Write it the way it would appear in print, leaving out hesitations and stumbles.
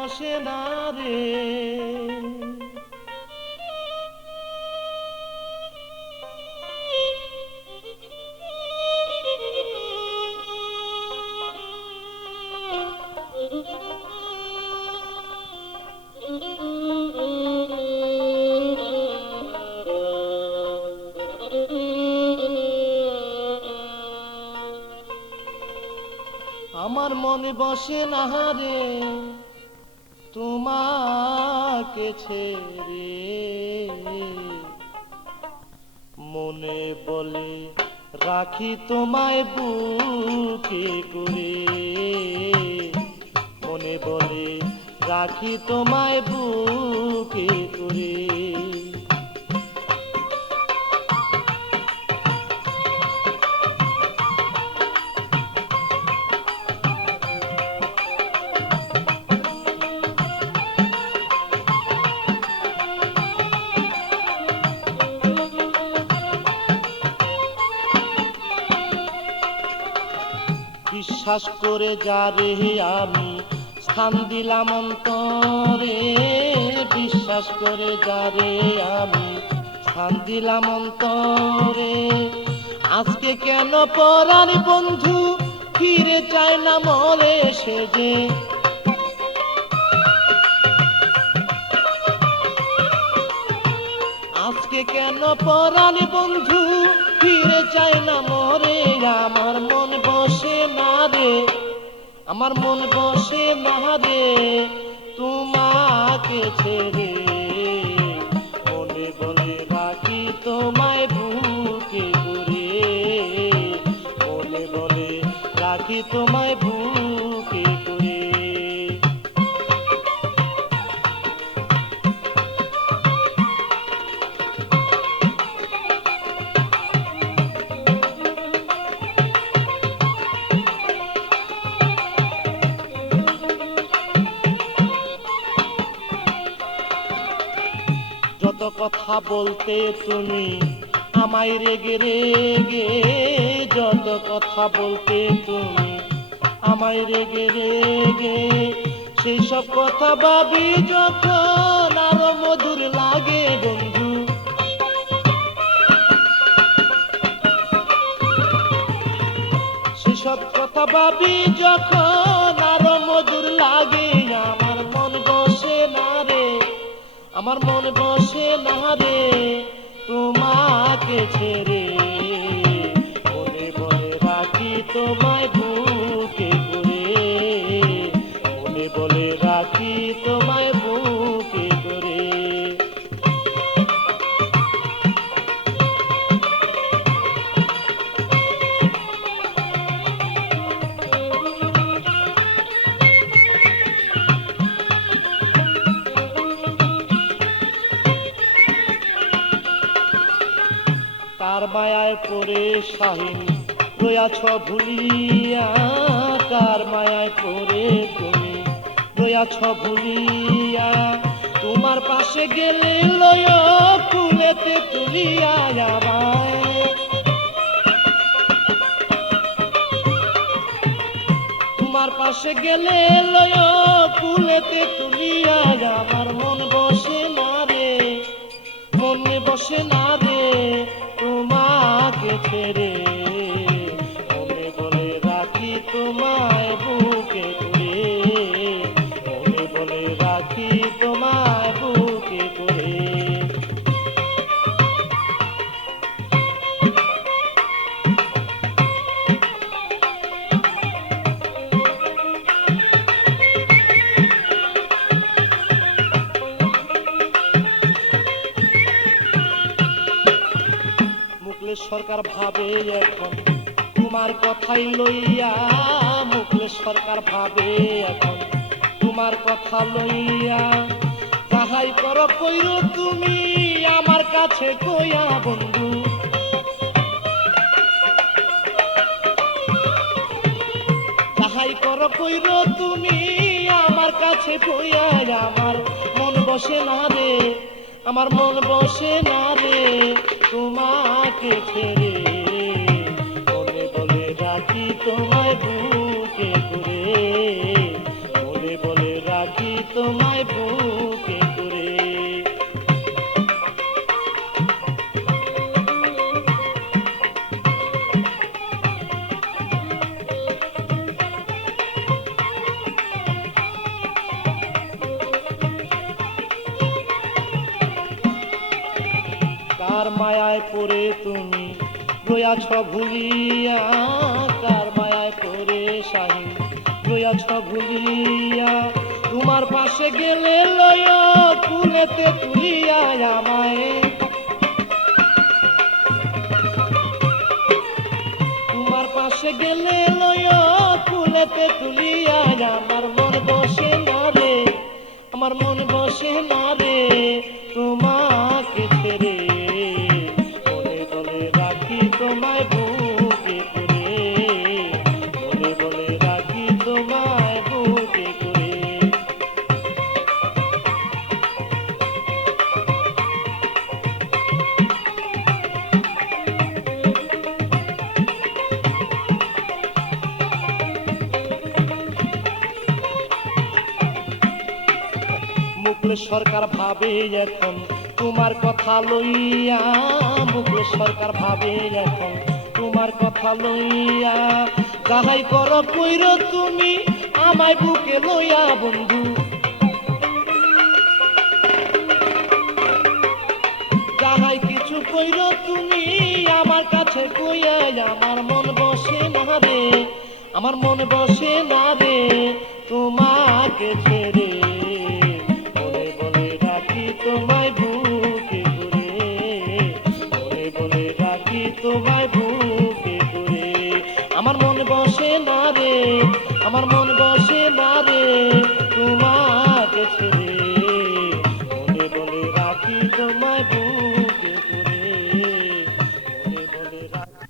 বসে না রে। আমার মনে বসে না রে তোমাকে ছেড়ে, মনে বলে রাখি তোমায় বুকে করে, মনে বলে রাখি তোমায় বুকে করে। বিশ্বাস করে যারে আমি স্থান দিলাম অন্তরে, বিশ্বাস করে যারে আমি স্থান দিলাম অন্তরে, আজকে কেন পরাণ বন্ধু ফিরে চায় না মরে সেজে। আজকে কেন পরাণ বন্ধু ফিরে চায় না মরে, আমার মন বসে না রে, আমার মন বসে না রে তোমাকে ছেড়ে, মনে বলে রাখি তোমায় বুকে করে, মনে বলে রাখি তোমায় বুকে করে। যত কথা বলতে তুমি আমায় রেগে রেগে, যত কথা বলতে তুমি আমায় রেগে রেগে, সেই সব কথা ভাবি যখন আরো মধুর লাগে বন্ধু। সেসব কথা ভাবি যখন আরো মধুর লাগে, আমার মন বসে না রে, আমার মন বসে না রে তোমাকে ছেড়ে, মনে বলে রাখি তোমায় বুকে করে, মনে বলে রাখি তোমায় বুকে করে। কার মায়ায় পড়ে শাহিন রয়াছ ভুলিয়া, কার মায়ায় পড়ে তুমি রয়াছ ভুলিয়া, তোমার পাশে গেলে লয় ফুলেতে তুলিয়া আমায়, তোমার পাশে গেলে লয় ফুলেতে তুলিয়া, আমার মন বসে না রে, মনে বসে না রে তোমাকে ছেড়ে, মনে বলে রাখি তোমায় বুকে করে, মনে বলে রাখি তোমায় বুকে করে। মুকলেশ সরকার ভাবে এখন তোমার কথাই লইয়া, মুকলেশ সরকার ভাবে এখন তোমার কথা লইয়া, যাহাই করো কইরো তুমি আমার কাছে কইয়া বন্ধু, যাহাই করো কইরো তুমি আমার কাছে কইয়া, আমার মন বসে না রে, আমার মন বসে না রে তোমাকে ছেড়ে, মনে বলে রাখি তোমায় বুকে করে, মনে বলে রাখি মায়ায় পড়ে তুমি রয়াছ ভুলিয়া, কার মায়ায় পড়ে শাহিন রয়াছ ভুলিয়া, তোমার পাশে গেলে লয় কুলেতে তুলিয়া আমায়, তোমার পাশে গেলে লয় কুলেতে তুলিয়া, আমার মন বসে না রে, আমার মন বসে না রে তোমাকে ছেড়ে, বলে বলে রাখি তোমায় বুকে করে, বলে বলে রাখি তোমায় বুকে করে। মুখলেস সরকার ভাবে এখন তোমার কথা লইয়া, মুখলেস সরকার ভাবে এখন তোমার কথা লইয়া, যাহাই কর কইর তুমি আমায় বুকে লইয়া বন্ধু, যাহাই কিছু কইর তুমি আমার কাছে কইয়া, আমার মন বসে না রে, আমার মন বসে না রে তোমাকে ছেড়ে।